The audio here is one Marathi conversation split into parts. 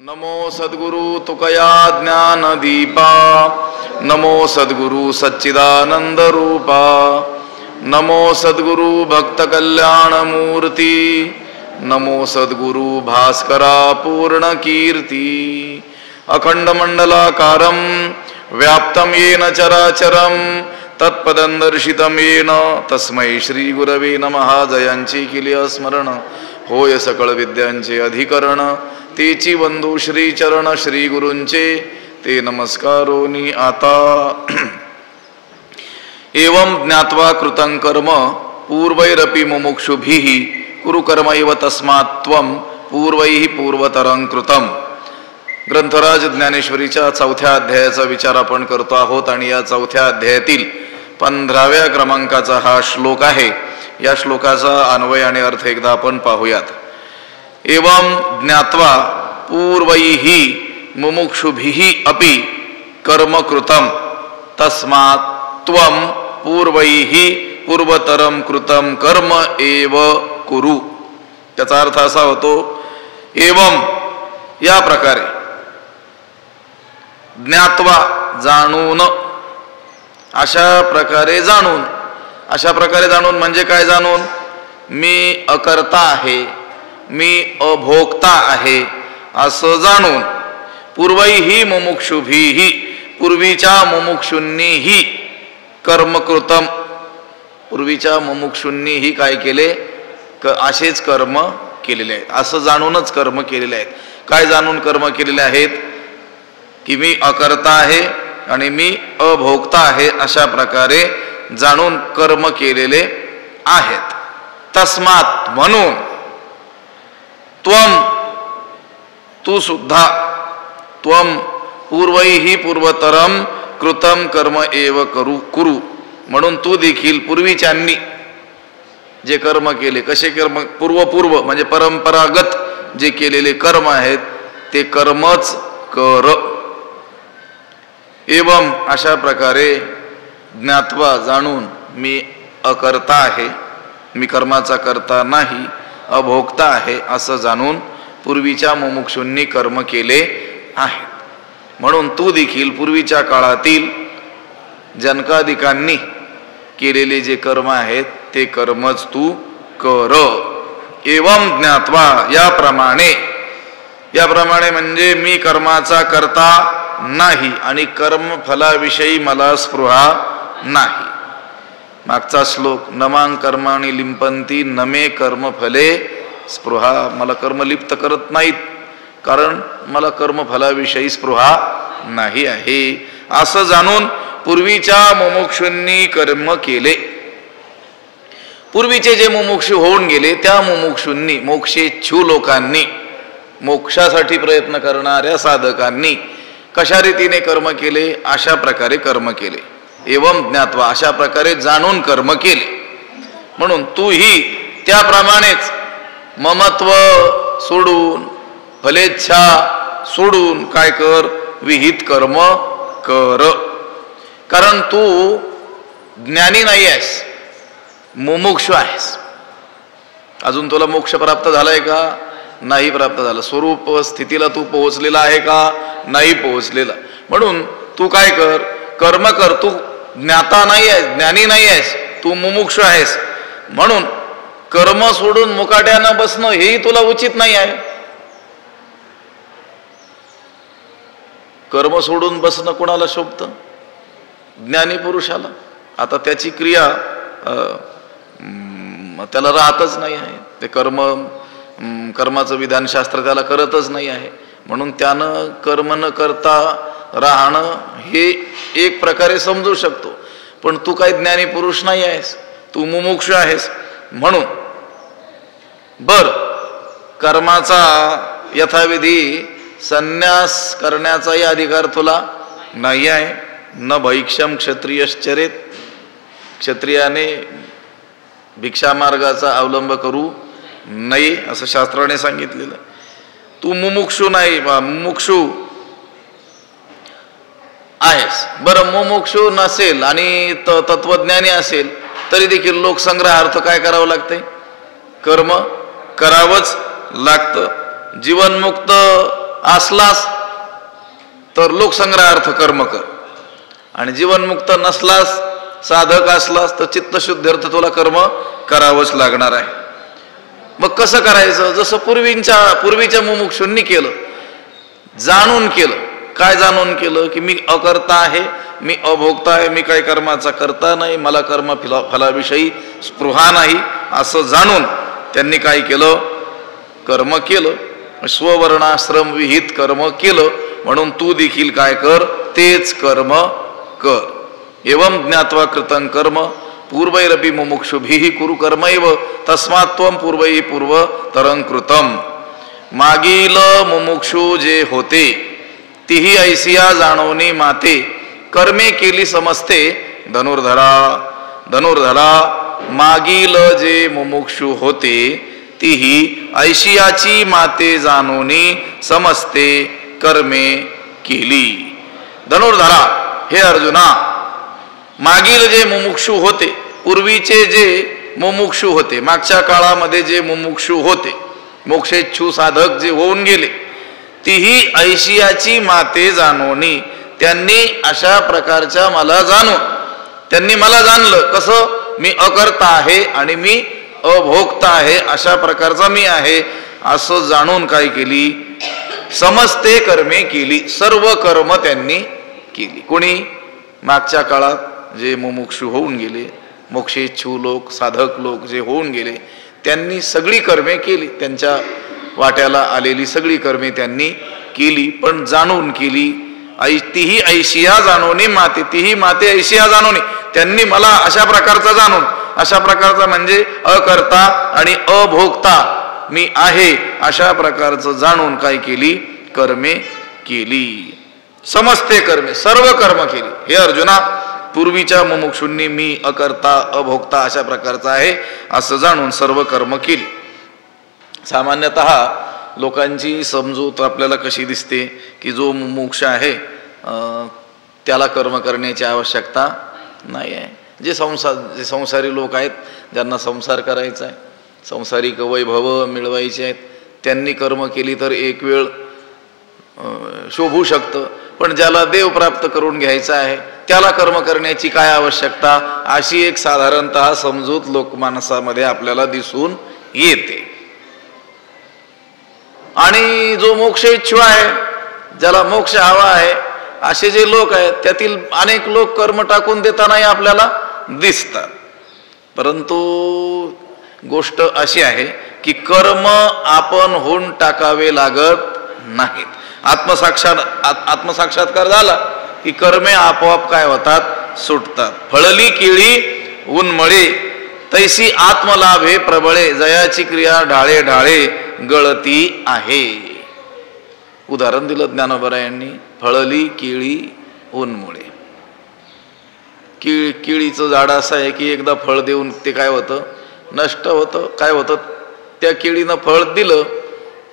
नमो सद्गुरु तुकया ज्ञान दीपा, नमो सद्गुरु सच्चिदानंद रूपा, नमो सद्गुरु भक्त कल्याण मूर्ति, नमो सद्गुरु भास्करा पूर्ण कीर्ति। अखंड मंडलाकारं व्याप्तं येन चराचरं तत्पदं दर्शितं येन तस्मै श्री गुरवे नमः। जयांची केली स्मरण होय सकळ विद्यांचे अधिकरण, तेची वंदू श्री चरण श्री गुरूंचे ते नमस्कारोनी आता। एवं ज्ञात्वा कृतं कर्म पूर्वैरपि मुमुक्षुभिः कुरु कर्म इव तस्मात् त्वं पूर्वैः पूर्वतरं कृतं। ग्रंथराज ज्ञानेश्वरीच्या 4थ्या अध्यायाचा विचार आपण करतो आहोत आणि या 4थ्या अध्यायातील 15व्या क्रमांकाचा हा श्लोक आहे। या श्लोकाचा अन्वय आणि अर्थ एकदा आपण पाहूयात। एवं ज्ञात्वा पूर्वैः मुमुक्षुभिः अपि कर्म कृतं तस्मात् त्वं पूर्वैः पूर्वतरं कृतं कर्म एव कुरु। त्याचा अर्थ असा होतो, एवं या प्रकारे, ज्ञात्वा जाणून, अशा प्रकारे जाणून। अशा प्रकारे जाणून म्हणजे काय जाणून? मी अकर्ता आहे, मी अभोक्ता आहे असं जाणून। पूर्वैहि मुमुक्षुभिहि, पूर्वीच्या मुमुक्षूंनीही कर्मकृतम, पूर्वीच्या मुमुक्षूंनीही काय केले? असेच कर्म केलेले आहेत, असं जाणूनच कर्म केलेले आहेत। काय जाणून कर्म केलेले आहेत? की मी अकर्ता आहे आणि मी अभोक्ता आहे, अशा प्रकारे जाणून कर्म केलेले आहेत। तस्मात् म्हणून, त्वम तू सुद्धा, त्वम पूर्वैहि पूर्वतरम कृतम कर्म एव कुरु, म्हणून तू देखील पूर्वीच्यांनी जे कर्म केले, कसे कर्म? पूर्व म्हणजे परंपरागत जे केलेले कर्म आहेत ते कर्मच कर। एवं अशा प्रकारे ज्ञात्वा जाणून, मी अकर्ता आहे, मी कर्माचा कर्ता नाही, अभोक्ता आहे असं जाणून पूर्वीच्या मुमुक्षूंनी कर्म केले आहेत। म्हणून तू देखील पूर्वीच्या काळातील जनकादिकांनी केलेले जे कर्म आहेत ते कर्मच तू कर। एवं ज्ञात्वा, याप्रमाणे, याप्रमाणे म्हणजे मी कर्माचा कर्ता नाही आणि कर्मफलाविषयी मला स्पृहा नाही। मागचा श्लोक, नमां कर्माणि लिंपंती नमे कर्मफले स्पृहा, मला कर्म लिप्त करत नाहीत कारण मला कर्मफलाविषयी स्पृहा नाही आहे असं जाणून पूर्वीच्या मुमुक्षूंनी कर्म केले। पूर्वीचे जे मुमुक्षू होऊन गेले त्या मुमुक्षूंनी, मोक्षेच्छू लोकांनी, मोक्षासाठी प्रयत्न करणाऱ्या साधकांनी कशा रीतीने कर्म केले? अशा प्रकारे कर्म केले। एवं ज्ञात्वा, अशा प्रकारे जाणून कर्म केले। म्हणून तूही त्याप्रमाणेच ममत्व सोडून, फलेच्छा सोडून काय कर? विहित कर्म कर। कारण तू ज्ञानी नाही आहेस, मुमुक्षु आहेस। अजून तुला मोक्ष प्राप्त झालाय का? नाही प्राप्त झाला। स्वरूप स्थितीला तू पोहोचलेला आहे का? नाही पोहोचलेला। म्हणून तू काय कर? कर्म कर। तू ज्ञाता नाही आहेस, ज्ञानी नाही आहेस, तू मुमुक्षु आहेस। म्हणून कर्म सोडून मुकाट्यानं बसणं हेही तुला उचित नाही आहे। कर्म सोडून बसणं कोणाला शोभतं? ज्ञानी पुरुषाला। आता त्याची क्रिया त्याला राहतच नाही आहे, ते कर्माचं विधानशास्त्र त्याला करतच नाही आहे। म्हणून त्यानं कर्म न करता राहणं हे एक प्रकारे समजू शकतो, पण तू काही ज्ञानी पुरुष नाही आहेस, तू मुमुक्षु आहेस। म्हणून कर्माचा यथाविधी संन्यास करण्याचाही अधिकार तुला नाही आहे। न भैक्षम क्षत्रियश्चरेत, क्षत्रियाने भिक्षा मार्गाचा अवलंब करू नये असं शास्त्राने सांगितलेलं। तू मुमुक्षु नाही, मुमुक्षु आहेस। मुमुक्षु नसेल आणि तत्वज्ञानी असेल तरी देखील लोकसंग्रहार्थ काय करावं लागते? कर्म करावंच लागतं। जीवनमुक्त असलास तर लोकसंग्रहार्थ कर्म कर, आणि जीवनमुक्त नसलास, साधक असलास तर चित्तशुद्धीर्थ तुला कर्म करावंच लागणार आहे. मग कसं करायचं? जसं पूर्वीच्या मुमुक्षूंनी केलं, जाणून केलं. काय जाणून केलं? की मी अकर्ता आहे, मी अभोक्ता आहे, मी काही कर्माचा करता नाही, मला कर्म फलाविषयी स्पृहा नाही, असं जाणून त्यांनी काय केलं? कर्म केलं. स्ववर्णाश्रम विहित कर्म केलं. म्हणून तू देखील काय कर? तेच कर्म कर. एवं ज्ञात्वा कृतं कर्म पूर्वैरपि मुमुक्षुभिः कुरु कर्मैव तस्मात् त्वं पूर्वैः पूर्वतरं कृतं. मागील मुमुक्षु जे होते तीही ऐसिया जाणवणी माते, कर्मे केली समजते धनुर्धरा. मागील जे मुमुक्षु होते तीही ऐशियाची माते जाणवणी समजते कर्मे केली. धनुर्धरा, हे अर्जुना, मागील जे मुमुक्षु होते, पूर्वीचे जे मुमुक्षु होते, मागच्या काळामध्ये जे मुमुक्षु होते, मोक्षेच्छू साधक जे होऊन गेले, तीही ऐशियाची माते जाणवणी. त्यांनी अशा प्रकारच्या मला जाणून, त्यांनी मला जाणलं कसं? मी अकर्ता आहे आणि मी अभोक्ता आहे, अशा प्रकारचा मी आहे असं जाणून काय केली? समजते कर्मे केली. सर्व कर्म त्यांनी केली. कोणी? मागच्या काळात जे मुमुक्षु होऊन गेले, मोक्षेच्छू लोक, साधक लोक जे होऊन गेले, त्यांनी सगळी कर्मे केली. त्यांच्या वाट्याला आलेली सगळी कर्मे त्यांनी केली, पण जाणून केली. तीही ऐशिया जाणवणी माते, तीही माते ऐशिया जाणवणी. त्यांनी मला अशा प्रकारचा जाणून, अशा प्रकारचा म्हणजे अकर्ता आणि अभोक्ता मी आहे, अशा प्रकारचं जाणून काय केली? कर्मे केली. समजते कर्मे, सर्व कर्म केली. हे अर्जुना, पूर्वीच्या मुमुक्षूंनी मी अकर्ता अभोक्ता अशा प्रकारचा आहे असं जाणून सर्व कर्म केली. सामान्यतः लोकांची समजूत आपल्याला कशी दिसते की जो मुमुक्ष आहे त्याला कर्म करण्याची आवश्यकता नाही आहे. जे संसारी लोक आहेत, ज्यांना संसार करायचा आहे, संसारिक वैभव मिळवायचे आहेत, त्यांनी कर्म केली तर एक वेळ शोभू शकतं. पण ज्याला देव प्राप्त करून घ्यायचा आहे त्याला कर्म करण्याची काय आवश्यकता, अशी एक साधारणतः समजूत लोकमानसामध्ये आपल्याला दिसून येते. आणि जो मोक्ष इच्छू आहे, ज्याला मोक्ष हवा आहे, असे जे लोक आहेत त्यातील अनेक लोक कर्म टाकून देतानाही आपल्याला दिसतात. परंतु गोष्ट अशी आहे की कर्म आपण होऊन टाकावे लागत नाहीत. आत्मसाक्षात्कार झाला की कर्मे आपोआप काय होतात? सुटतात. फळली केळी उन्मळे तैसी आत्मलाभे प्रबळे, जयाची क्रिया ढाळे ढाळे गळती आहे. उदाहरण दिलं ज्ञानोबरायांनी. फळली केळी उन्मळे. केळीचं झाड असं आहे की एकदा फळ देऊन ते काय होतं? नष्ट होतं. काय होतं? त्या केळीनं फळ दिलं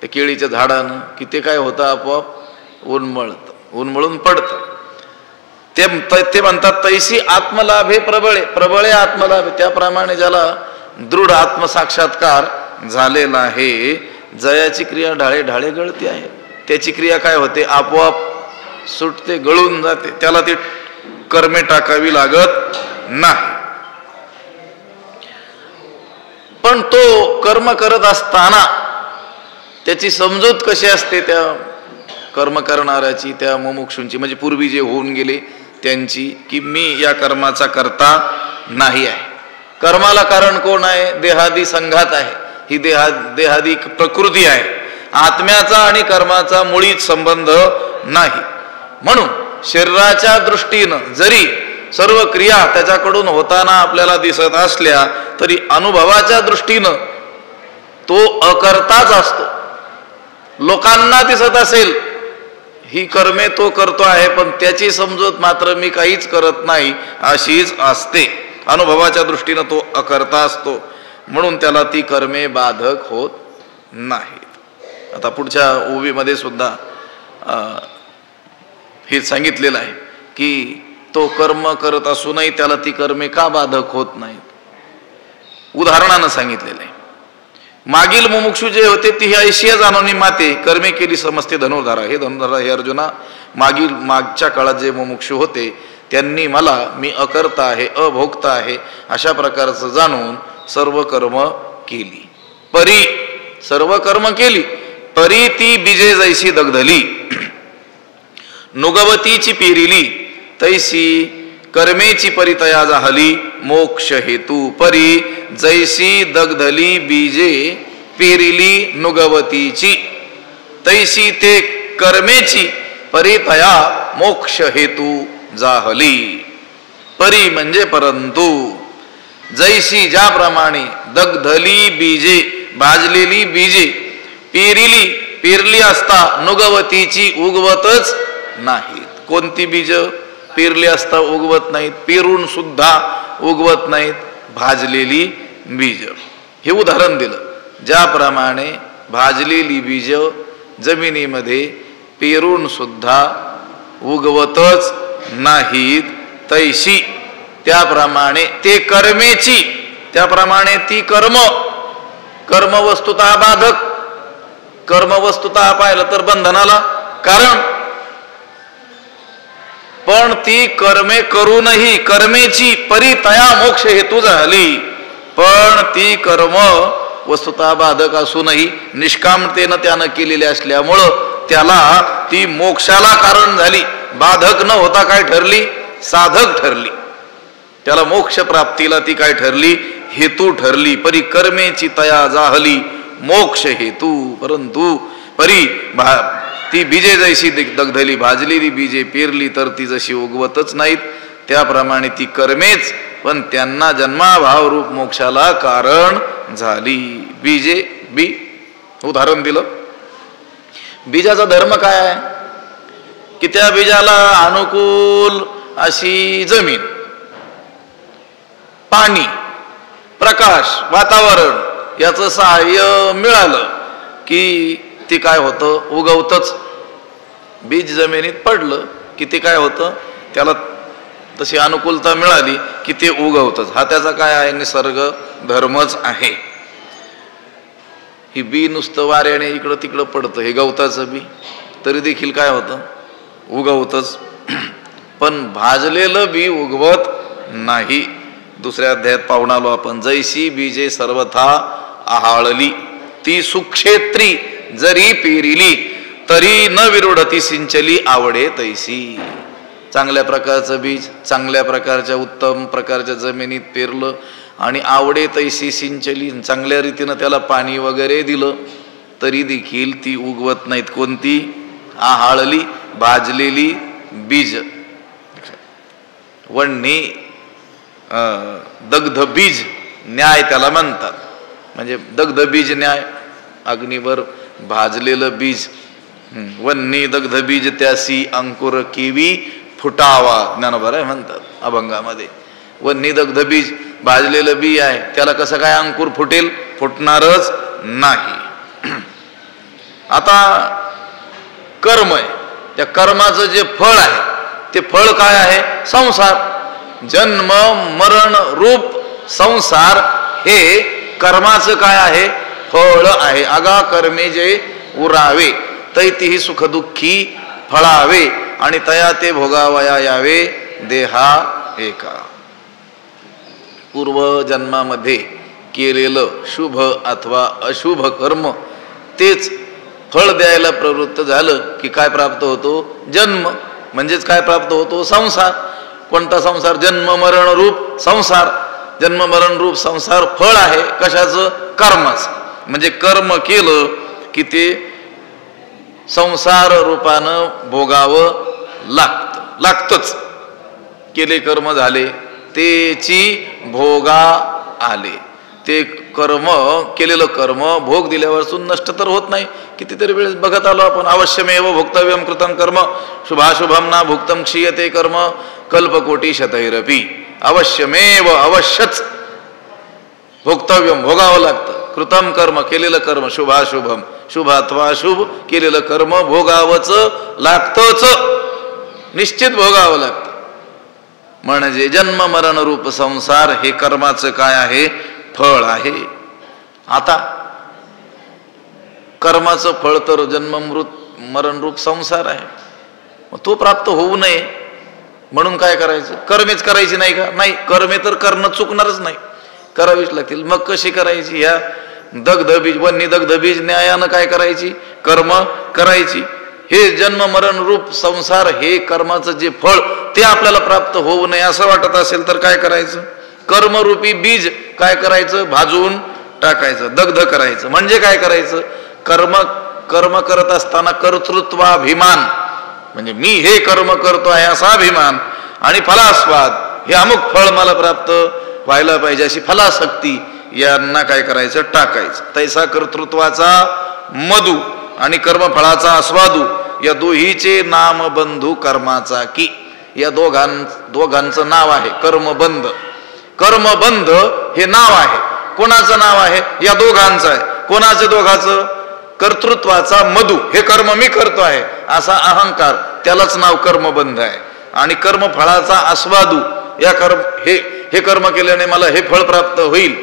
त्या केळीच्या झाडानं की ते काय होतं? आपोआप उन्मळतं, उन्मळून पडतं. ते म्हणतात तैसी आत्मलाभे प्रबळे. प्रबळे आत्मलाभ. त्याप्रमाणे ज्याला दृढ आत्मसाक्षात्कार झालेला आहे, जयाची क्रिया ढाळे ढाळे गळती आहे. त्याची क्रिया काय होते? आपोआप सुटते, गळून जाते. त्याला ती कर्मे टाकावी लागत नाही. पण तो कर्म करत असताना त्याची समजूत कशी असते? त्या कर्म करणाऱ्याची, त्या मुमुक्षूंची, म्हणजे पूर्वी जे होऊन गेले त्यांची, की मी या कर्माचा करता नाही आहे. कर्माला कारण कोण आहे? देहादी संघात आहे. ही देहादी प्रकृती आहे. आत्म्याचा आणि कर्माचा मुळीच संबंध नाही. म्हणून शरीराच्या दृष्टीनं जरी सर्व क्रिया त्याच्याकडून होताना आपल्याला दिसत असल्या तरी अनुभवाच्या दृष्टीनं तो अकर्ताच असतो. लोकांना दिसत असेल ही कर्मे तो करतो आहे, पण त्याची समजूत मात्र मी काहीच करत नाही अशीच असते. अनुभवाच्या दृष्टीनं तो अकर्ता असतो, म्हणून त्याला ती कर्मे बाधक होत नाहीत. आता पुढच्या ओवीमध्ये सुद्धा हे सांगितलेलं आहे की तो कर्म करत असूनही त्याला ती कर्मे का बाधक होत नाहीत. उदाहरणानं सांगितलेलं आहे. मागील मुमुक्षु जे होते ती ऐशिया जाणवणी माते कर्मे केली समजते धनुर्धारा. हे धनुर्धारा हे अर्जुना, मागच्या काळात जे मुमुक्षु होते त्यांनी मला मी अकर्ता आहे, अभोक्ता आहे अशा प्रकारचं जाणून सर्व कर्म केली. परी सर्व कर्म केली, परी ती बीजे जैसी दग्धली, नुगवतीची पेरिली तैसी कर्मेची परितया जाहली मोक्ष हेतू. परी जैसी दग्धली बीजे पेरिली नुगवतीची तैसी ते कर्मेची परितया मोक्ष हेतू जाहली. परी म्हणजे परंतु, जैसी ज्याप्रमाणे दग्धली बीजे भाजलेली बीजे पेरली असता नुगवतीची उगवतच नाहीत. कोणती बीज पेरली असता उगवत नाहीत, पेरून सुद्धा उगवत नाहीत, भाजलेली बीज. हे उदाहरण दिलं. ज्याप्रमाणे भाजलेली बीज जमिनीमध्ये पेरून सुद्धा उगवतच नाहीत तैशी त्याप्रमाणे ते कर्मेची, त्याप्रमाणे ती कर्म वस्तुतः बाधक, कर्म वस्तुतः पाहिलं तर बंधनाला कारण, पण ती कर्मे करूनही कर्मेची परितया मोक्ष हेतू झाली. पण ती कर्म वस्तुतः बाधक असूनही निष्कामतेनं त्यानं केलेली असल्यामुळं त्याला ती मोक्षाला कारण झाली. बाधक न होता काय ठरली? साधक ठरली. त्याला मोक्ष प्राप्तीला ती काय ठरली? हेतू ठरली. परी कर्मेची तया जाहली मोक्ष हेतू. परंतु परी ती बीजे जैसी दग्धली, भाजलेली बीजे पेरली तर ती जशी उगवतच नाहीत त्याप्रमाणे ती कर्मेच पण त्यांना जन्माभाव रूप मोक्षाला कारण झाली. बीजे बी उदाहरण दिलं. बीजाचा धर्म काय आहे की त्या बीजाला अनुकूल अशी जमीन, पाणी, प्रकाश, वातावरण याचं सहाय्य मिळालं की ते काय होतं? उगवतच. बीज जमिनीत पडलं की ते काय होतं? त्याला तशी अनुकूलता मिळाली की ते उगवतच. हा त्याचा काय आहे? निसर्ग धर्मच आहे. ही बी नुसतं वाऱ्याने इकडं तिकडं पडतं, हे गवताचं बी, तरी देखील काय होतं? उगवतच. पण भाजलेलं बी उगवत नाही. दुसऱ्या अध्यायात पाहून आलो आपण. जैसी बीजे सर्वथा आहाळली ती सुक्षेत्री जरी पेरिली तरी न विरोधती सिंचली आवडे तैसी. चांगल्या प्रकारचं बीज चांगल्या प्रकारच्या उत्तम प्रकारच्या जमिनीत पेरलं आणि आवडे तैसी सिंचली, चांगल्या रीतीनं त्याला पाणी वगैरे दिलं तरी देखील ती उगवत नाहीत. कोणती? आहाळली भाजलेली बीज. वन्नी दग्ध बीज न्याय त्याला म्हणतात. म्हणजे दग्ध बीज न्याय, अग्नीवर भाजलेलं बीज. वन्नी दग्ध बीज त्यासी अंकुर केवी फुटावा, ज्ञानोबा आहे म्हणतात अभंगामध्ये. वन्नी दग्ध बीज भाजलेलं बी आहे, त्याला कसं काय अंकुर फुटेल? फुटणारच नाही. आता कर्म आहे, त्या कर्माचं जे फळ आहे ते फळ काय आहे? संसार. जन्म मरण रूप संसार हे कर्माचं काय आहे? फळ आहे. अगा कर्मे जे उरावे तैतिही सुखदुःखी फळावे आणि तया ते भोगावया यावे देहा एका. पूर्व जन्मामध्ये केलेलं शुभ अथवा अशुभ कर्म तेच फळ द्यायला प्रवृत्त झालं की काय प्राप्त होतो? जन्म. म्हणजेच काय प्राप्त होतो? संसार. कोणता संसार? जन्म मरण रूप संसार. जन्म मरण रूप संसार फळ आहे कशाचं? कर्माचं. म्हणजे कर्म केलं की ते संसार रूपानं भोगावं लागतच. केले कर्म झाले तेची भोगा आले. ते कर्म केलेलं कर्म भोग दिल्यावर नष्ट तर होत नाही. कितीतरी वेळेस बघत आलो आपण. अवश्यमेव भोक्तव्यम कृतं कर्म शुभाशुभम ना भुक्तम क्षीयते कर्म कल्पकोटी शतैरपी. अवश्यमेव अवश्यच भोक्तव्यम भोगावं लागतं. कृतम कर्म केलेलं कर्म शुभाशुभम शुभ अथवा अशुभ केलेलं कर्म भोगावंच लागतच. निश्चित भोगावं लागतं. म्हणजे जन्म मरण रूप संसार हे कर्माचं काय आहे? फळ आहे. आता कर्माचं फळ तर मरणरूप संसार आहे. मग तो प्राप्त होऊ नये म्हणून काय करायचं? कर्मेच करायची नाही का? नाही, कर्मे तर करणं चुकणारच नाही, करावीच लागतील. मग कशी करायची? ह्या दग्धबीज वन्नी दग्धबीज न्यायानं काय करायची? कर्म करायची. हे जन्म मरण रूप संसार, हे कर्माचं जे फळ ते आपल्याला प्राप्त होऊ नये असं वाटत असेल तर काय करायचं? कर्मरूपी बीज काय करायचं? भाजून टाकायचं, दग्ध करायचं. म्हणजे काय करायचं? कर्म करत असताना कर्तृत्वाभिमान, म्हणजे मी हे कर्म करतो आहे असा अभिमान, आणि फलास्वाद, हे अमुक फळ मला प्राप्त व्हायला पाहिजे अशी फलासक्ती, यांना काय करायचं? टाकायचं. तैसा कर्तृत्वाचा मधु आणि कर्मफळाचा आस्वादू, या दोहीचे नाम बंधू कर्माचा की. या दोघांचं नाव आहे कर्मबंध. कर्मबंध हे नाव आहे. कोणाचं नाव आहे? या दोघांचं आहे. कोणाचं? दोघांचं? कर्तृत्वाचा मधु, हे कर्म मी करतो आहे असा अहंकार, त्यालाच नाव कर्मबंध आहे. आणि कर्मफळाचा आस्वादू, या हे कर्म केल्याने मला हे फळ प्राप्त होईल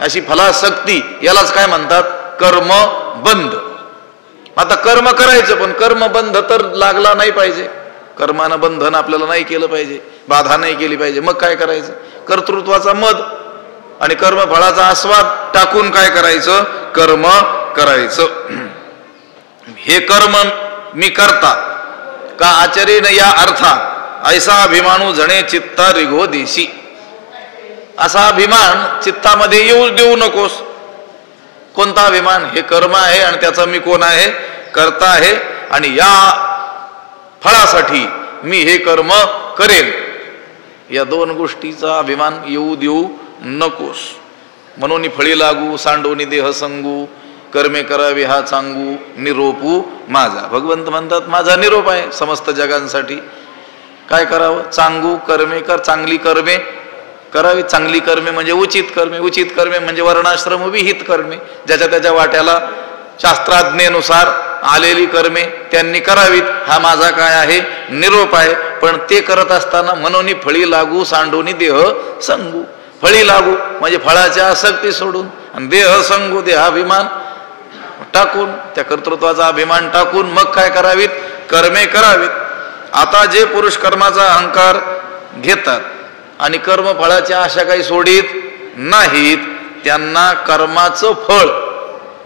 अशी फलासक्ती, यालाच काय म्हणतात? कर्मबंध. आता कर्म करायचं, पण कर्मबंध तर लागला नाही पाहिजे. कर्मानं बंधन आपल्याला नाही केलं पाहिजे, बाधा नाही केली पाहिजे. मग काय करायचं? कर्तृत्वाचा मध आणि कर्मफळाचा आस्वाद टाकून काय करायचं? कर्म करायचं. हे कर्म मी करता का आचरेन या अर्था, ऐसा अभिमानू जणे चित्ता रिघो देशी. असा अभिमान चित्तामध्ये येऊ देऊ नकोस. कोणता अभिमान? हे कर्म आहे आणि त्याचा मी कोण आहे? करता आहे, आणि या फळासाठी मी हे कर्म करेन, या दोन गोष्टीचा अभिमान येऊ देऊ नकोस. म्हणून फळी लागू सांडोनी देह संगू, कर्मे करावे हा चांगू, निरोपू माझा. भगवंत म्हणतात माझा निरोप आहे समस्त जगांसाठी. काय करावं? चांगू कर्मे कर, चांगली कर्मे करावी. चांगली कर्मे म्हणजे उचित कर्मे, उचित कर्मे म्हणजे वर्णाश्रम विहित कर्मे, ज्याच्या त्याच्या वाट्याला शास्त्राज्ञेनुसार आलेली कर्मे त्यांनी करावीत, हा माझा काय आहे? निरोप आहे. पण ते करत असताना मनोनी फळी लागू सांडोनी देह संगू. फळी लागू म्हणजे फळाच्या आसक्ती सोडून, आणि देह संगू, देहाभिमान टाकून, त्या कर्तृत्वाचा अभिमान टाकून मग काय करावीत? कर्मे करावीत. आता जे पुरुष कर्माचा अहंकार घेतात आणि कर्मफळाच्या आशा काही सोडित नाहीत, त्यांना कर्माचं फळ,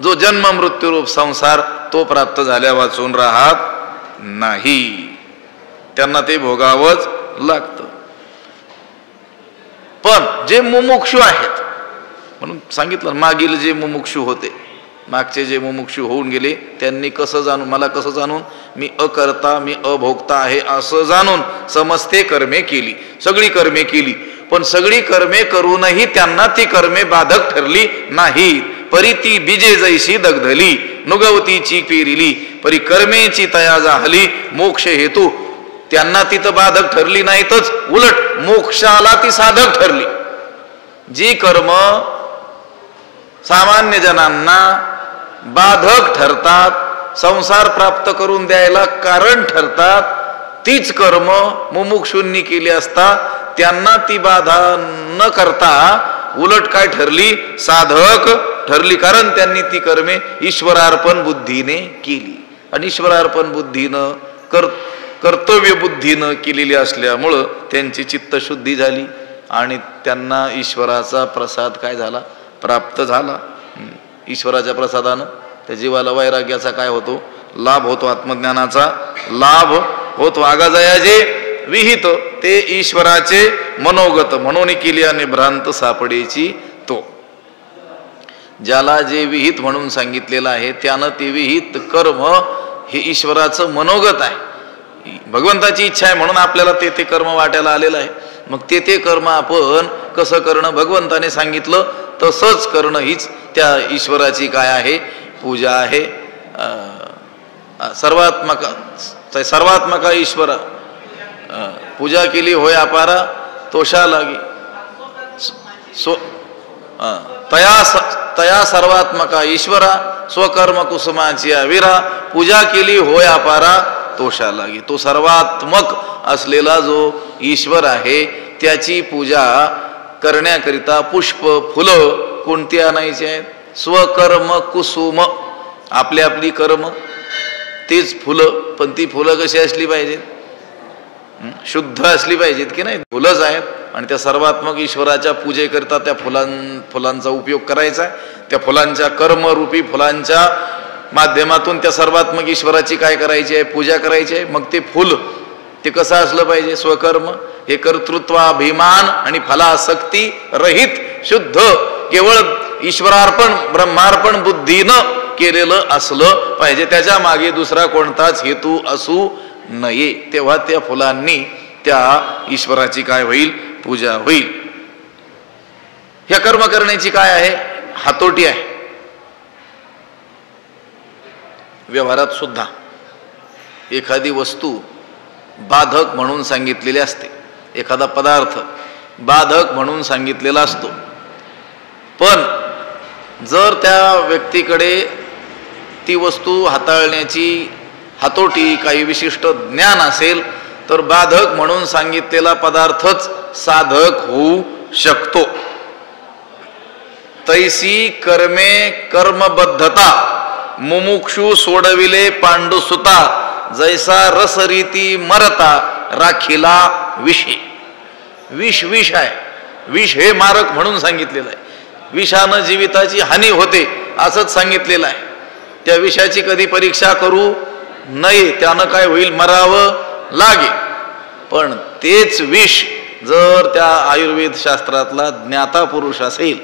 जो जन्म मृत्यूरूप संसार, तो प्राप्त झाल्या वाचून राहत नाही. त्यांना ते भोगावंच लागतं. पण जे मुमुक्षु आहेत, म्हणून सांगितलं मागील जे मुमुक्षु होते, मागचे जे मुमुक्षु होऊन गेले, त्यांनी कसं जाणून, मला कसं जाणून? मी अकर्ता, मी अभोक्ता आहे असं जाणून समस्ते कर्मे केली, सगळी कर्मे केली. पण सगळी कर्मे करूनही त्यांना ती कर्मे बाधक ठरली नाहीत. परी ती बीजे जैशी दग्धली, नुगवतीची पेरिली, परी कर्मेची तया जाहली, मोक्ष हेतू. त्यांना ती तर बाधक ठरली नाहीतच, उलट मोक्षाला ती साधक ठरली. जी कर्म सामान्य जनांना बाधक ठरतात, संसार प्राप्त करून द्यायला कारण ठरतात, तीच कर्म मुमुक्षूंनी केली असता त्यांना ती बाधा न करता उलट काय ठरली? साधक ठरली. कारण त्यांनी ती कर्मे ईश्वरार्पण बुद्धीने केली, आणि ईश्वरार्पण बुद्धीनं कर्तव्य बुद्धीनं केलेली असल्यामुळं त्यांची चित्तशुद्धी झाली, आणि त्यांना ईश्वराचा प्रसाद काय झाला? प्राप्त झाला. ईश्वराच्या प्रसादानं त्या जीवाला वैराग्याचा काय होतो? लाभ होतो, आत्मज्ञानाचा लाभ होतो. आगाजया जे विहित ते ईश्वराचे मनोगत, म्हणून केली आणि भ्रांत सापडेची तो. ज्याला जे विहित म्हणून सांगितलेलं आहे त्यानं ते विहित कर्म हे ईश्वराचं मनोगत आहे, भगवंताची इच्छा आहे, म्हणून आपल्याला ते ते कर्म वाट्याला आलेलं आहे. मग ते ते कर्म आपण कसं करणं? भगवंताने सांगितलं तसंच करणं हीच त्या ईश्वराची काय आहे? पूजा आहे. सर्वात्मका ईश्वरा पूजा केली होय अपारा, तोषा लागी तया सर्वात्मका ईश्वरा, स्वकर्म कुसुमाची अविरा, पूजा केली होय अपारा, तोषा लागी. तो सर्वात्मक असलेला जो ईश्वर आहे त्याची पूजा करण्याकरिता पुष्प फुलं कोणती आणायची आहेत? स्वकर्म कुसुम आपली आपली कर्म तेच फुलं, पण ती फुलं कशी असली पाहिजेत? शुद्ध असली पाहिजेत की नाही? फुलंच आहेत आणि त्या सर्वात्मक ईश्वराच्या पूजेकरिता त्या फुलांचा उपयोग करायचा आहे. त्या फुलांच्या कर्मरूपी फुलांच्या माध्यमातून त्या सर्वात्मक ईश्वराची काय करायची आहे? पूजा करायची आहे. मग ते फुल ते कसं असलं पाहिजे? स्वकर्म, हे कर्तृत्वाभिमान आणि फलासक्ती रहित, शुद्ध, केवळ ईश्वरार्पण ब्रह्मार्पण बुद्धीनं केलेलं असलं पाहिजे. त्याच्या मागे दुसरा कोणताच हेतू असू नये. तेव्हा त्या फुलांनी त्या ईश्वराची काय होईल? पूजा होईल. ह्या कर्म करण्याची काय आहे? हातोटी आहे. व्यवहारात सुद्धा एखादी वस्तू बाधक म्हणून सांगितलेली असते, एखादा पदार्थ बाधक म्हणून सांगितलेला असतो. पण जर त्या व्यक्तीकडे ती वस्तू हाताळण्याची हातोटी, काही विशिष्ट ज्ञान असेल तर बाधक म्हणून सांगितलेला पदार्थच साधक होऊ शकतो. तैसी कर्मे कर्मबद्धता मुमुक्षु सोडविले पांडुसुता जैसा रसरीती मरता राखिला विषे. विष विष आहे, विष हे मारक म्हणून सांगितलेलं आहे. विषानं जीविताची हानी होते असंच सांगितलेलं आहे. त्या विषाची कधी परीक्षा करू नये, त्यानं काय होईल? मरावं लागेल. पण तेच विष जर त्या आयुर्वेद शास्त्रातला ज्ञाता पुरुष असेल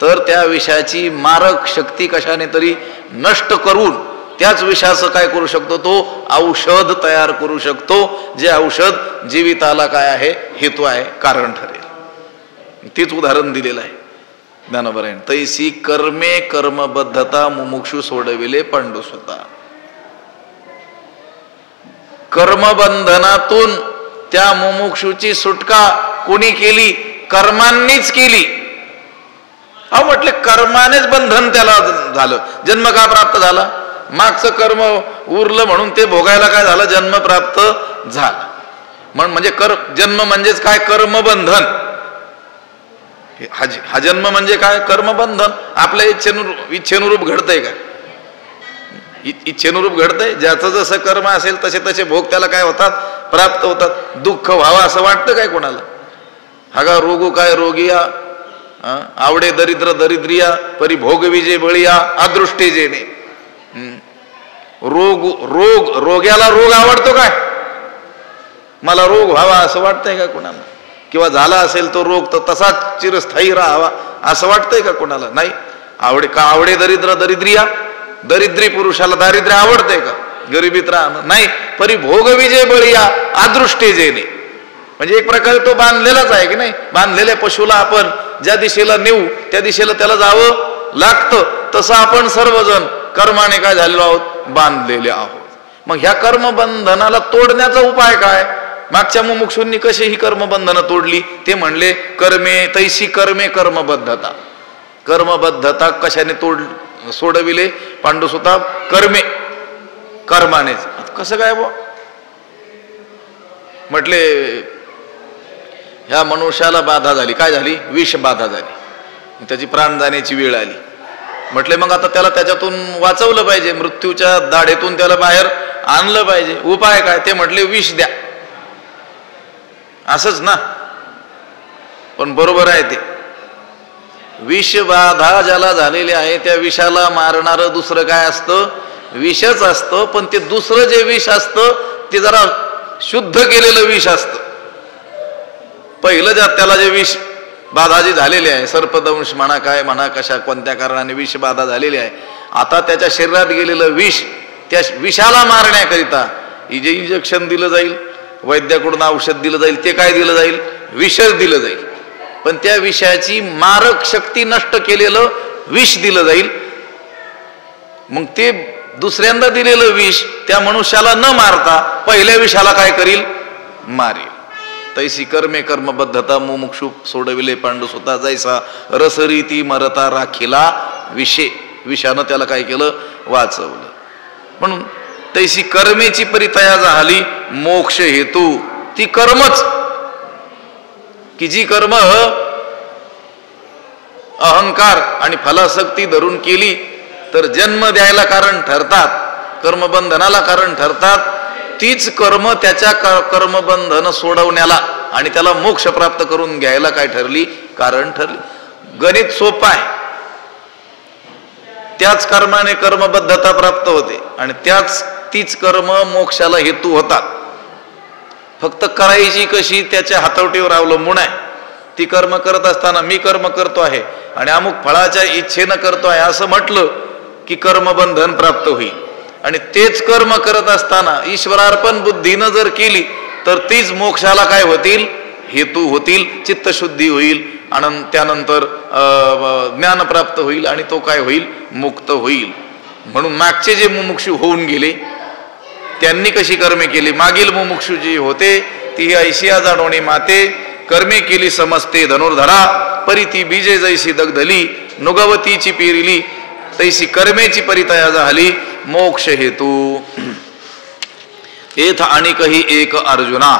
तर त्या विषाची मारक शक्ती कशाने तरी नष्ट करून त्याच विषाचं काय करू शकतो? तो औषध तयार करू शकतो, जे औषध जीविताला काय आहे? हेतू आहे, कारण ठरेल. तेच उदाहरण दिलेलं आहे ज्ञानोबरायण. तैसी कर्मे कर्मबद्धता मुमुक्षु सोडविले पांडुसुता. कर्मबंधनातून त्या मुमुक्षुची सुटका कोणी केली? कर्मांनीच केली. अहो म्हटले कर्मानेच बंधन त्याला झालं. जन्म का प्राप्त झाला? मागचं कर्म उरलं म्हणून ते भोगायला काय झालं? जन्म प्राप्त झाला. म्हणजे जन्म म्हणजेच काय? कर्मबंधन. हा जन्म म्हणजे काय? कर्मबंधन. आपल्या इच्छेनुरूप घडतंय का? इच्छेनुरूप घडतंय. ज्याचं जसं कर्म असेल तसे तसे भोग त्याला काय होतात? प्राप्त होतात. दुःख व्हावं असं वाटतं काय कोणाला? हागा रोगू काय रोगिया, आवडे दरिद्र दरिद्रिया, परी भोग विजे बळिया, अदृष्टे जेणे. रोग्याला रोग आवडतो काय? मला रोग व्हावा असं वाटतंय का कोणाला? किंवा झाला असेल तो रोग तर तसाच चिरस्थायी राहावा असं वाटतंय का कोणाला? नाही. आवडे दरिद्र दरिद्रिया, दरिद्री पुरुषाला दारिद्र्य आवडतंय का? गरिबीत राहणं नाही. परी भोग विजय बळिया अदृष्टे जेणे. म्हणजे एक प्रकारे तो बांधलेलाच आहे की नाही? बांधलेल्या पशुला आपण ज्या दिशेला नेऊ त्या दिशेला त्याला जावं लागतं. तसं आपण सर्वजण कर्माने काय झालेलो आहोत? बांधलेले आहोत. मग ह्या कर्मबंधनाला तोडण्याचा उपाय काय? मागच्या मुमुक्षूंनी कशी ही कर्मबंधनं तोडली? ते म्हणले कर्मे तैसी कर्मे कर्मबद्धता. कर्मबद्धता कशाने सोडविले पांडुसुता? कर्मे, कर्मानेच. कसं काय बो? म्हटले ह्या मनुष्याला बाधा झाली. काय झाली? विष बाधा झाली, त्याची प्राण जाण्याची वेळ आली. म्हटले मग आता त्याला त्याच्यातून वाचवलं पाहिजे, मृत्यूच्या दाढेतून त्याला बाहेर आणलं पाहिजे. उपाय काय? ते म्हटले विष द्या. असंच ना? पण बरोबर आहे ते. विषबाधा ज्याला झालेली आहे त्या विषाला मारणारं दुसरं काय असतं? विषच असतं. पण ते दुसरं जे विष असतं ते जरा शुद्ध केलेलं विष असतं. पहिलं त्याला जे विष बाधा जी झालेली आहे, सर्पदंश म्हणा, काय म्हणा, कशा कोणत्या कारणाने विष बाधा झालेली आहे, आता त्याच्या शरीरात गेलेलं विष त्या विषाला मारण्याकरिता जे इंजेक्शन दिलं जाईल, वैद्याकडून औषध दिलं जाईल, ते काय दिलं जाईल? विषच दिलं जाईल. पण त्या विषयाची मारक शक्ती नष्ट केलेलं विष दिलं जाईल. मग ते दुसऱ्यांदा दिलेलं विष त्या मनुष्याला न मारता पहिल्या विषाला काय करील? मारेल. तैसी कर्मे कर्मबद्धता मुमुक्षु सोडविले पांडुसुता जैसा रसरीती मरता राखिला विषे. विषानं त्याला काय केलं? वाचवलं. म्हणून तैसी कर्मेची परितया झाली मोक्ष हेतू. ती कर्मच की जी कर्म अहंकार आणि फलासक्ती धरून केली तर जन्म द्यायला कारण ठरतात, कर्मबंधनाला कारण ठरतात, तीच कर्म त्याच्या कर्मबंधन सोडवण्याला आणि त्याला मोक्ष प्राप्त करून घ्यायला काय ठरली? कारण ठरली. गणित सोपं आहे. त्याच कर्माने कर्मबद्धता प्राप्त होते आणि तीच कर्म मोक्षाला हेतू होतात. फक्त करायची कशी त्याच्या हातवटीवर अवलंबून आहे. ती कर्म करत असताना मी कर्म करतो आहे आणि अमुक फळाच्या इच्छेनं करतो आहे असं म्हटलं की कर्मबंधन प्राप्त होईल. आणि तेच कर्म करत असताना ईश्वरार्पण बुद्धीनं जर केली तर तीच मोक्षाला काय होतील? हेतू होतील. चित्तशुद्धी होईल आणि त्यानंतर ज्ञान प्राप्त होईल आणि तो काय होईल? मुक्त होईल. म्हणून मागचे जे मुमुक्षू होऊन गेले त्यांनी कशी कर्मे केली? मागील मुमुक्षू जी होते ती ऐशिया जाणवणी माते, कर्मे केली समजते धनुर्धरा, परी ती बीजे जैसी दगधली, नुगवतीची पेरिली तैसी कर्मेची परितया झाली, मोक्ष हेतू. एथ आणि कही एक अर्जुना,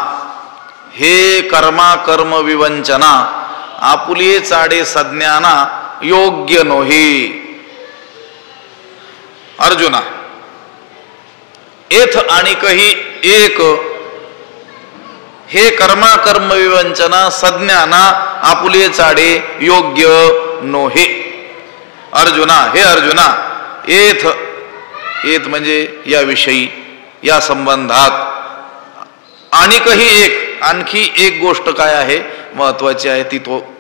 हे कर्मा कर्म विवंचना, आपुले चाडे सज्ञाना योग्य नोहे. अर्जुना, एथ आणि कही एक, हे कर्मा कर्म विवंचना सज्ञाना आपुले चाडे योग्य नोहे. अर्जुना, हे अर्जुना, एथ, एथ म्हणजे याविषयी, या संबंधात, आणि काही एक, आणखी एक गोष्ट काय आहे महत्वाची आहे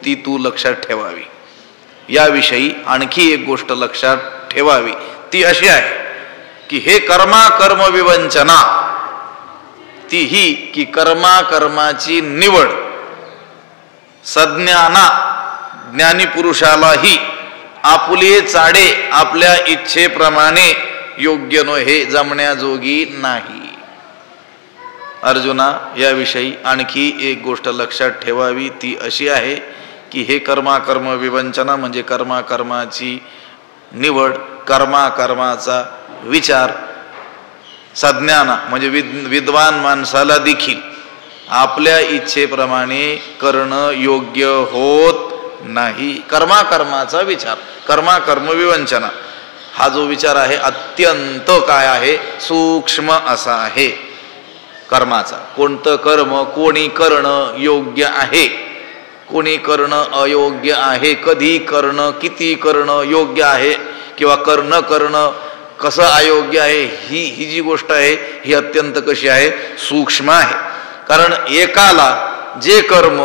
ती तू लक्षात ठेवावी. याविषयी आणखी एक गोष्ट लक्षात ठेवावी. ती अशी आहे की हे कर्मा कर्म विवंचना, ती ही की कर्मा कर्माची निवड सज्ञाना ज्ञानी पुरुषालाही आपुले चाडे आपल्या इच्छेप्रमाणे योग्य नो, हे जमण्याजोगी नाही. अर्जुना, याविषयी आणखी एक गोष्ट लक्षात ठेवावी. ती अशी आहे की हे कर्मा कर्म विवंचना म्हणजे कर्मा कर्माची निवड, कर्मा कर्माचा विचार, सज्ञाना म्हणजे विद्वान माणसाला देखील आपल्या इच्छेप्रमाणे करणं योग्य होत नाही. कर्मा कर्माचा विचार, कर्मा कर्म विवंचना हा जो विचार आहे अत्यंत काय आहे? सूक्ष्म असा आहे कर्माचा. कोणतं कर्म कोणी करणं योग्य आहे, कोणी करणं अयोग्य आहे, कधी करणं, किती करणं योग्य आहे किंवा करणं कसं अयोग्य आहे, ही जी गोष्ट आहे ही अत्यंत कशी आहे? सूक्ष्म आहे. कारण एकाला जे कर्म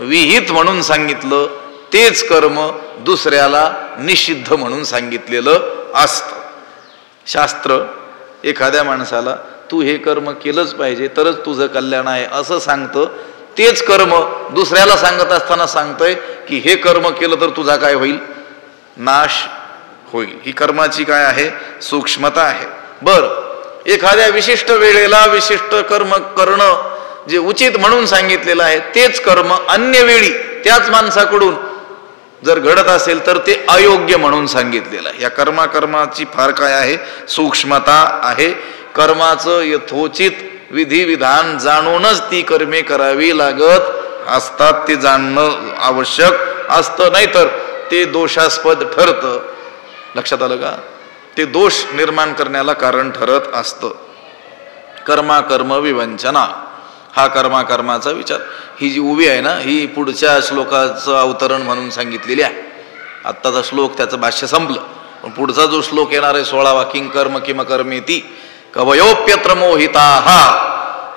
विहित म्हणून सांगितलं तेच कर्म दुसऱ्याला निषिद्ध म्हणून सांगितलेलं असतं. शास्त्र एखाद्या माणसाला तू हे कर्म केलंच पाहिजे तरच तुझं कल्याण आहे असं सांगतं, तेच कर्म दुसऱ्याला सांगत असताना सांगतंय की हे कर्म केलं तर तुझा काय होईल? नाश होईल. ही कर्माची काय आहे? सूक्ष्मता आहे. बर, एखाद्या विशिष्ट वेळेला विशिष्ट कर्म करणं जे उचित म्हणून सांगितलेलं आहे तेच कर्म अन्य वेळी त्याच माणसाकडून जर घडत असेल तर ते अयोग्य म्हणून सांगितलेलं आहे. या कर्माची फार काय आहे? सूक्ष्मता आहे. कर्माचं यथोचित विधी विधान जाणूनच ती कर्मे करावी लागत असतात. ते जाणणं आवश्यक असतं, नाहीतर ते दोषास्पद ठरतं. लक्षात आलं का? ते दोष निर्माण करण्याला कारण ठरत असतं. कर्मा कर्म विवंचना हा कर्मा कर्माचा विचार. ही जी उभी आहे ना ही पुढच्या श्लोकाचं अवतरण म्हणून सांगितलेली आहे. आत्ताचा श्लोक त्याचं भाष्य संपलं, पण पुढचा जो श्लोक येणार आहे 16वा, किं कर्म किम कर्मेति कवयोप्यत्र मोहिताः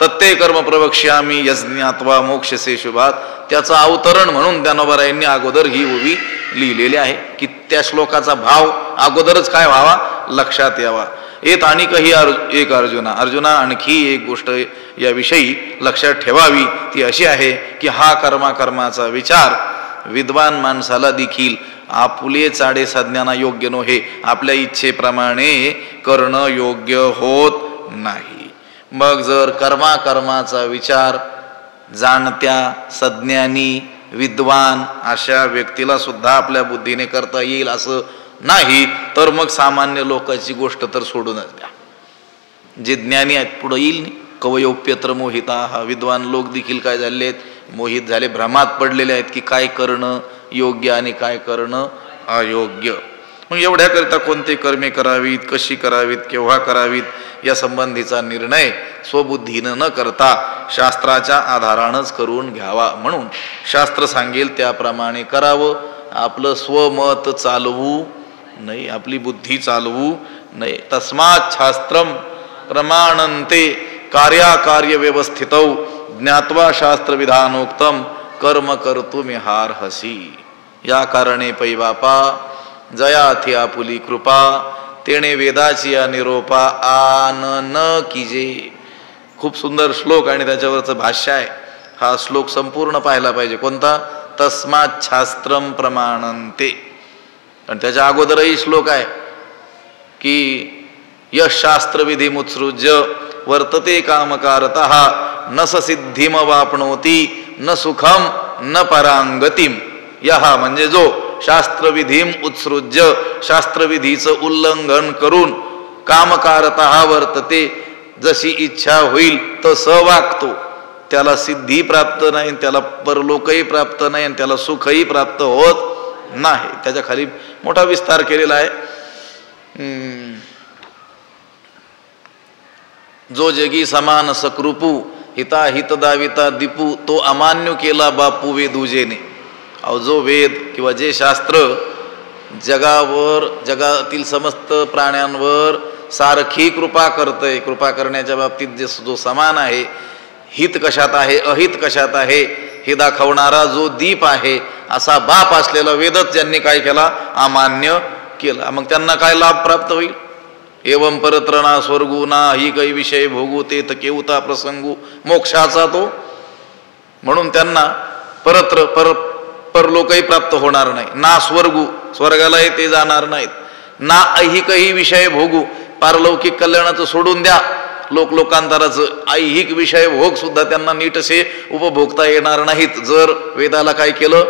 तत्ते कर्म प्रवक्ष्यामि यज्ञात्वा मोक्षसे शुभात, त्याचं अवतरण म्हणून ज्ञानोबारायांनी अगोदर ही उभी लिहिलेली आहे की त्या श्लोकाचा भाव अगोदरच काय व्हावा? लक्षात यावा. येत आणि काही एक अर्जुना, आणखी एक गोष्ट याविषयी लक्षात ठेवावी. ती अशी आहे की हा कर्मा कर्माचा विचार विद्वान माणसाला देखील आपुले चाडे सज्ञाना योग्य नो, हे आपल्या इच्छेप्रमाणे करणं योग्य होत नाही. मग जर कर्मा कर्माचा विचार जाणत्या सज्ञानी विद्वान अशा व्यक्तीला सुद्धा आपल्या बुद्धीने करता येईल असं नाही, तर मग सामान्य लोकांची गोष्ट तर सोडूनच द्या. जे ज्ञानी आहेत पुढे येईल. कवयोप्यत्र मोहिता, हा विद्वान लोक देखील काय झाले आहेत? मोहित झाले, भ्रमात पडलेले आहेत की काय करणं योग्य आणि काय करणं अयोग्य. मग एवढ्याकरिता कोणते कर्मे करावीत, कशी करावीत, केव्हा करावीत या संबंधीचा निर्णय स्वबुद्धीनं न करता शास्त्राच्या आधारानंच करून घ्यावा. म्हणून शास्त्र सांगेल त्याप्रमाणे करावं. आपलं स्वमत चालवू नाही, आपली बुद्धी चालवू नाही. तस्मात् शास्त्रम प्रमाणन्ते कार्याकार्य व्यवस्थितौ ज्ञात्वा शास्त्रविधानोक्तम कर्म कर्तुमिहार्हसि. या कारणे पै बापा जया थी आपुली कृपा तेणे वेदाची निरोपा आन न कीजे. खूप सुंदर श्लोक आणि त्याच्यावरचं भाष्य आहे. हा श्लोक संपूर्ण पाहायला पाहिजे. कोणता? तस्मात् शास्त्रम प्रमाणन्ते. आणि त्याच्या अगोदरही श्लोक आहे की यश शास्त्र विधिमुत्सृज्य वर्तते कामकारतः न स सिद्धिम वापनोती न सुखम न परांगतिम. यहा म्हणजे जो शास्त्रविधीम उत्सृज्य शास्त्रविधीचं उल्लंघन करून कामकारतः वर्तते जशी इच्छा होईल तसं वागतो, त्याला सिद्धी प्राप्त नाही, त्याला परलोकही प्राप्त नाही आणि त्याला सुखही प्राप्त होत नाही. त्याच्या खाली मोठा विस्तार केलेला आहे. जो जगी समान सकृपू हिता हित दाविता दीपू तो अमान्य केला बापू वेदुजेने. अहो जो वेद किंवा जे शास्त्र जगावर जगातील समस्त प्राण्यांवर सारखी कृपा करतंय, कृपा करण्याच्या बाबतीत जो समान आहे, हित कशात आहे अहित कशात आहे हे दाखवणारा जो दीप आहे, असा बाप असलेला वेदच ज्यांनी काय केला? अमान्य केला. मग त्यांना काय लाभ प्राप्त होईल? एवं परत्रणा स्वर्गू ना ही काही विषय भोगू ते केवता प्रसंगू मोक्षाचा तो. म्हणून त्यांना परलोकही प्राप्त होणार नाही, ना स्वर्गू स्वर्गालाही ते जाणार नाहीत, ना ऐहिकही विषय भोगू पारलौकिक कल्याणाचं सोडून द्या, लोकांतराचं ऐहिक विषय भोग सुद्धा त्यांना नीटसे उपभोगता येणार नाहीत. जर वेदाला काय केलं?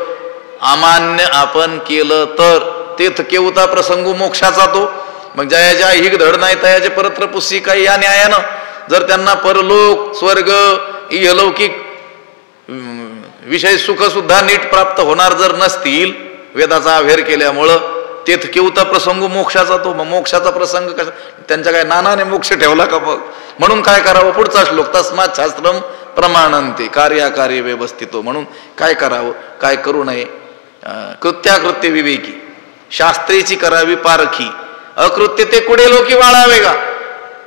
अमान्य आपण केलं तर तेथ केवता प्रसंगू मोक्षाचा तो. मग ज्याच्या ऐहिक धड नाही त्याचे परत्र पुस्सी काही या न्यायानं जर त्यांना परलोक स्वर्ग इहलौकिक विषय सुख सुद्धा नीट प्राप्त होणार जर नसतील वेदाचा अभेर केल्यामुळं, तेथ केवता प्रसंग मोक्षाचा तो. मग मोक्षाचा प्रसंग कसा? त्यांच्या काय नानाने मोक्ष ठेवला का बघ. म्हणून काय करावं? पुढचा श्लोक तस्मात् शास्त्रम प्रमाणन्ते कार्याकार्य व्यवस्थितो. म्हणून काय करावं काय करू नये? कृत्याकृत्य विवेकी, शास्त्रेची करावी पारखी, अकृत्य ते कुडे लोकी वाळावे का.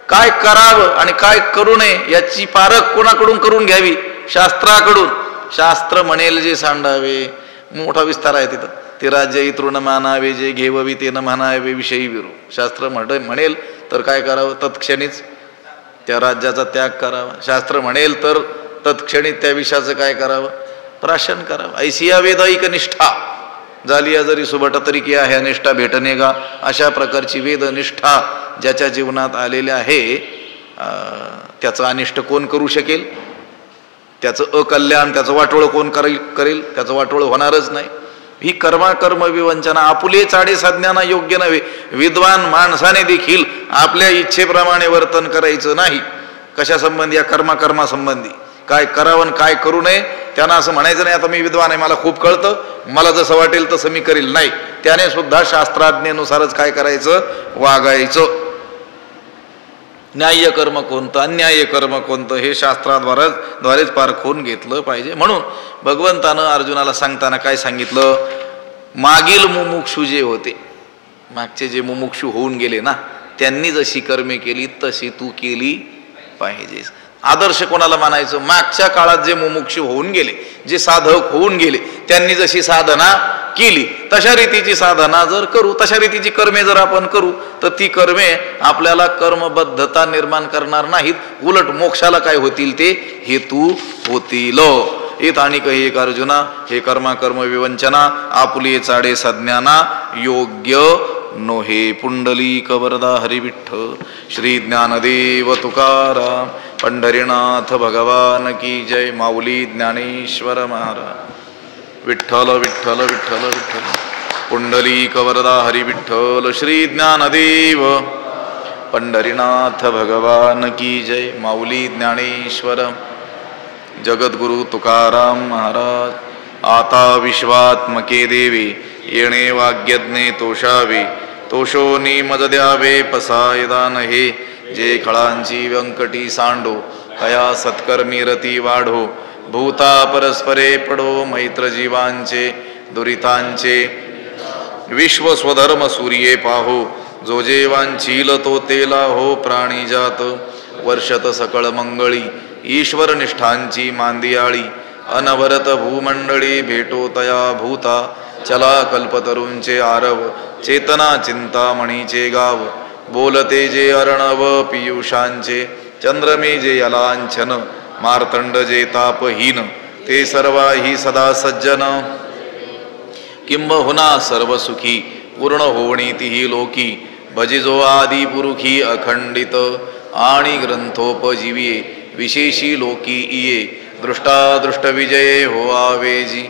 काय करावं आणि काय करू नये याची पारख कोणाकडून करून घ्यावी? शास्त्राकडून. शास्त्र म्हणेल जे सांडावे. मोठा विस्तार आहे तिथं. ते राज्य तृण मानावे जे घेववी ते न म्हणावे विषयी विरू. शास्त्र म्हणेल तर काय करावं? तत्क्षणीच त्या राज्याचा त्याग करावा. शास्त्र म्हणेल तर तत्क्षणीच त्या विषयाचं काय करावं? प्राशन करावं. ऐसिया वेदायिक निष्ठा झाली जरी सुबट तरी की आहे निष्ठा भेटणे का. अशा प्रकारची वेदनिष्ठा ज्याच्या जीवनात आलेल्या आहे त्याचं अनिष्ट कोण करू शकेल? त्याचं अकल्याण त्याचं वाटोळ कोण करेल? त्याचं वाटोळ होणारच नाही. ही कर्म विवंचना आपुले चाडे साधण्याना योग्य नव्हे. विद्वान माणसाने देखील आपल्या इच्छेप्रमाणे वर्तन करायचं नाही. कशा संबंधी? या कर्मासंबंधी. काय करावं काय करू नये त्यांना असं म्हणायचं नाही आता मी विद्वान आहे मला खूप कळतं मला जसं वाटेल तसं मी करील. नाही, त्याने सुद्धा शास्त्राज्ञेनुसारच काय करायचं? वागायचं. न्याय्य कर्म कोणतं अन्याय्य कर्म कोणतं हे शास्त्राद्वारेच पारखून घेतलं पाहिजे. म्हणून भगवंतानं अर्जुनाला सांगताना काय सांगितलं? मागील मुमुक्षू जे होते, मागचे जे मुमुक्षू होऊन गेले ना, त्यांनी जशी कर्मे केली तशी तू केली पाहिजेस. आदर्श कोणाला मानायचं? मागच्या काळात जे मुमुक्षू होऊन गेले, जे साधक होऊन गेले, त्यांनी जशी साधना केली तशा रीतीची साधना जर करू, तशा रीतीची कर्मे जर आपण करू तर ती कर्मे आपल्याला कर्मबद्धता निर्माण करणार नाहीत, उलट मोक्षाला काय होतील? ते हेतू होतील. येत आणि काही एक अर्जुना हे कर्म विवंचना आपुले चाडे साधण्याना योग्य नोहे. पुंडलिक वरदा हरिविठ्ठल. श्री ज्ञानदेव तुकाराम पंढरीनाथ भगवान की जय. माऊली ज्ञानेश्वर महाराज. विठ्ठल विठ्ठल विठ्ठल विठ्ठल. पुंडलिक वरदा हरिविठ्ठल. श्री ज्ञानदेव पंढरीनाथ भगवान की जय. माऊली ज्ञानेश्वर जगद्गुरु तुकाराम महाराज. आता विश्वात्मके देवी येणे वाग्यज्ञे तोषावे तोषोनी मज द्यावे पसायदान हे जे खळांची व्यंकटी सांडो तया सत्कर्मी रती वाढो भूता परस्परे पडो मैत्र जीवांचे दुरितांचे विश्व स्वधर्म सूर्ये पाहो जो जेवांचील तो तेला हो प्राणी जात वर्षत सकळ मंगळी ईश्वर निष्ठांची मांदियाळी अनवरत भूमंडळी भेटो तया भूता चला कल्पतरूंचे आरव चेतना चिंतामणीचे गाव बोलते जे अर्णव पियुषांचे चंद्रमे जे यलांछन मार्तंड जे तापहीन ते सर्वाही सदा सज्जन किंबहुना सर्व सुखी पूर्ण होणी तिही लोकी भजिजो आदि पुरुखी अखंडित आणि ग्रंथोपजीविये विशेषी लोकी इये दृष्टादृष्ट विजये हो आवेजी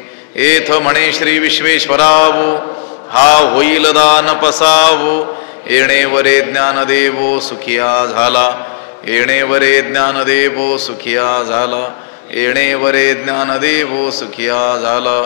एथ म्हणे श्री विश्वेश्वरावो हा होईल दान पसावो येणे वरे ज्ञान देवो सुखिया झाला येणे वरे ज्ञान देवो सुखिया झाला येणे वरे ज्ञान देवो सुखिया झाला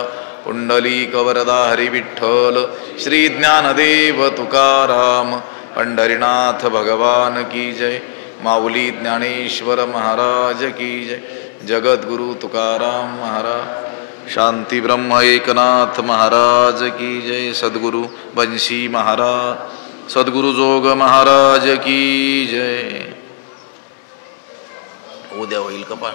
पुंडलिक वरदा हरी विठ्ठल श्री ज्ञानदेव तुकाराम पंढरीनाथ भगवान की जय माऊली ज्ञानेश्वर महाराज की जय जगद्गुरु तुकाराम महाराज शांती ब्रह्म एकनाथ महाराज की जय सद्गुरु बंशी महाराज सद्गुरु जोग महाराज की जय. उद्या होईल कपाळ.